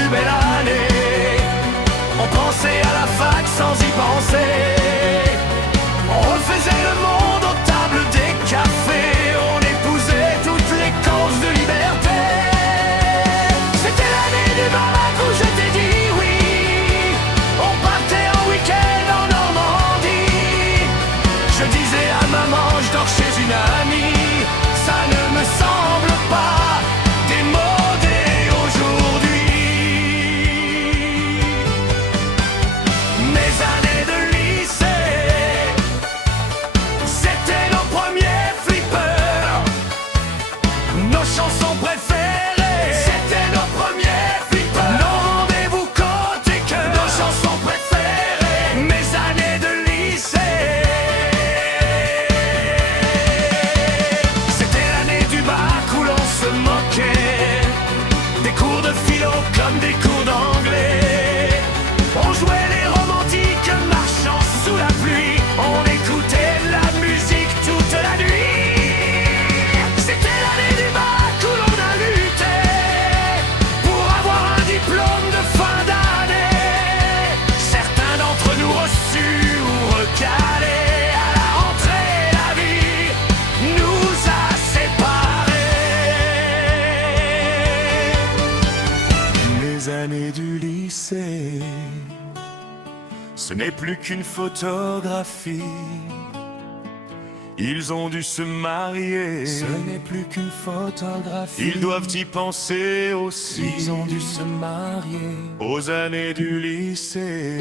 plus belle année. On pensait à la fac sans y penser. On refaisait le monde aux tables des cafés. On épousait toutes les causes de liberté. C'était l'année du bac où je t'ai dit oui. On partait en week-end en Normandie. Je disais à maman, je dors chez une amie. Ça ne me semble pas démodé aujourd'hui. Mes années de lycée, c'était nos premiers flippers. Nos chansons préférées, c'était nos premiers flippers. Nos rendez-vous côté cœur, nos chansons préférées. Mes années de lycée, c'était l'année du bac où l'on se moquait. Des cours de philo comme des cours d'anglais. On jouait les romantiques marchant sous la pluie. On écoutait de la musique toute la nuit. C'était l'année du bac où l'on a lutté pour avoir un diplôme de fin d'année. Certains d'entre nous reçus ou recalés. À la rentrée, la vie nous a séparés. Les années du lycée, ce n'est plus qu'une photographie. Ils ont dû se marier. Ce n'est plus qu'une photographie. Ils doivent y penser aussi. Ils ont dû se marier aux années du lycée.